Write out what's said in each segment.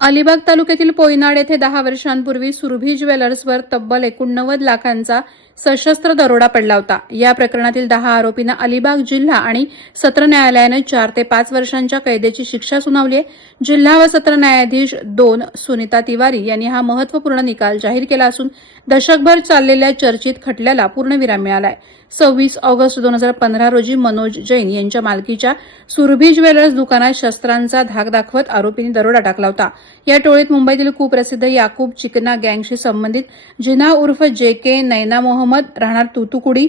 अलिबाग तालुक्यातील पोयनाड येथे 10 वर्षांपूर्वी सुरभी ज्वेलर्सवर तब्बल 89 लाखांचा सशस्त्र दरोडा पडला होता। या प्रकरणातील 10 आरोपींना अलिबाग जिल्हा आणि सत्र न्यायालयाने 4 ते 5 वर्षांच्या कैदेची शिक्षा सुनावली आहे। जिल्हा व सत्र न्यायाधीश 2 सुनीता तिवारी यांनी हा महत्त्वपूर्ण निकाल जाहीर केला असून दशकभर चाललेल्या चर्चित खटल्याला पूर्णविराम मिळाला आहे। 26 ऑगस्ट 2015 रोजी मनोज जैन यांच्या मालकीच्या सुरभी ज्वेलर्स दुकानात शस्त्रांचा धाक दाखवत आरोपींनी दरोडा टाकला होता। या टोळीत मुंबईतील कुप्रसिद्ध याकूब चिकना गँगशी संबंधित जिना उर्फ जेके नैना मोहम्मद राहणार तुतुकुडी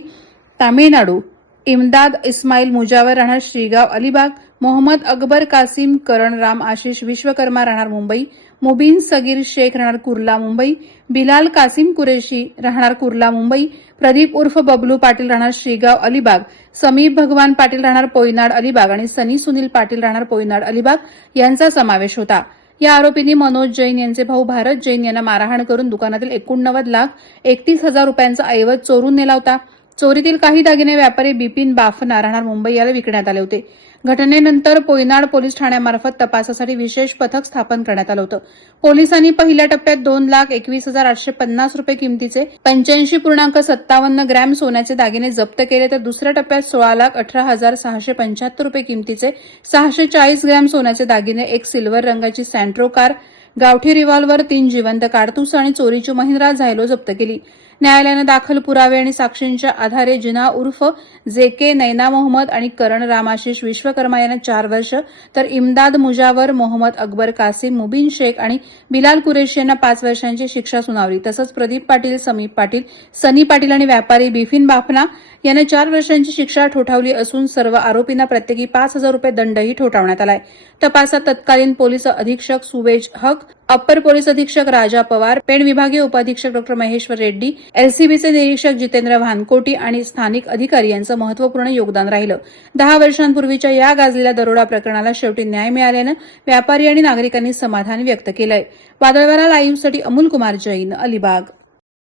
तामिळनाडू, इमदाद इस्माईल मुजावर राहणार श्रीगाव अलिबाग, मोहम्मद अकबर कासिम करण राम आशिष विश्वकर्मा राहणार मुंबई, मुबीन सगीर शेख राहणार कुर्ला मुंबई, बिलाल कासिम कुरेशी राहणार कुर्ला मुंबई, प्रदीप उर्फ बबलू पाटील राहणार श्रीगाव अलिबाग, समीप भगवान पाटील राहणार पोयनाड अलिबाग आणि सनी सुनील पाटील राहणार पोयनाड अलिबाग यांचा समावेश होता। या आरोपींनी मनोज जैन यांचे भाऊ भारत जैन यांना मारहाण करून दुकानातील 89,31,000 रुपयांचा ऐवज चोरून नेला होता। चोरीतील काही दागिने व्यापारी बिपिन बाफना राहणार मुंबई याला विकण्यात आले होते। घटनेनंतर पोयनाड पोलीस ठाण्यामार्फत तपासासाठी विशेष पथक स्थापन करण्यात आलं होतं। पोलिसांनी पहिल्या टप्प्यात 2,21,850 रुपये किमतीचे 85.57 ग्रॅम सोन्याचे दागिने जप्त केले, तर दुसऱ्या टप्प्यात 16,18,675 रुपये किमतीचे 640 ग्रॅम सोन्याचे दागिने, एक सिल्वर रंगाची सँट्रो कार, गावठी रिव्हॉल्वर, 3 जिवंत कारतूस आणि चोरीची महिंद्रा झायलो जप्त केली। न्यायालयाने दाखल पुरावे आणि साक्षींच्या आधारे जिना उर्फ जेके नैना मोहम्मद आणि करण रामाशिष विश्वकर्मा यांना 4 वर्ष, तर इमदाद मुजावर, मोहम्मद अकबर कासिम, मुबीन शेख आणि बिलाल कुरेशी यांना 5 वर्षांची शिक्षा सुनावली। तसंच प्रदीप पाटील, समीप पाटील, सनी पाटील आणि व्यापारी बिपिन बाफना यांना 4 वर्षांची शिक्षा ठोठावली असून सर्व आरोपींना प्रत्येकी 5,000 रुपये दंडही ठोठावण्यात आलाय। तपासात तत्कालीन पोलीस अधीक्षक सुवेज हक, अप्पर पोलीस अधीक्षक राजा पवार, पेण विभागीय उपअधीक्षक डॉ महेश्वर रेड्डी, एलसीबीचे निरीक्षक जितेंद्र भानकोटी आणि स्थानिक अधिकारी यांचं महत्त्वपूर्ण योगदान राहिलं। 10 वर्षांपूर्वीच्या या गाजलेल्या दरोडा प्रकरणाला शेवटी न्याय मिळाल्यानं व्यापारी आणि नागरिकांनी समाधान व्यक्त केलंय। वादळवारा लाईव्हसाठी अमोल कुमार जैन, अलिबाग।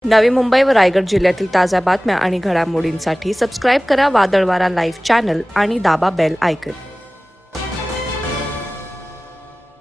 नवी मुंबई व रायगड जिल्ह्यातील ताज्या बातम्या आणि घडामोडींसाठी सबस्क्राईब करा वादळवारा लाईव्ह चॅनल आणि दाबा बेल आयकॉन।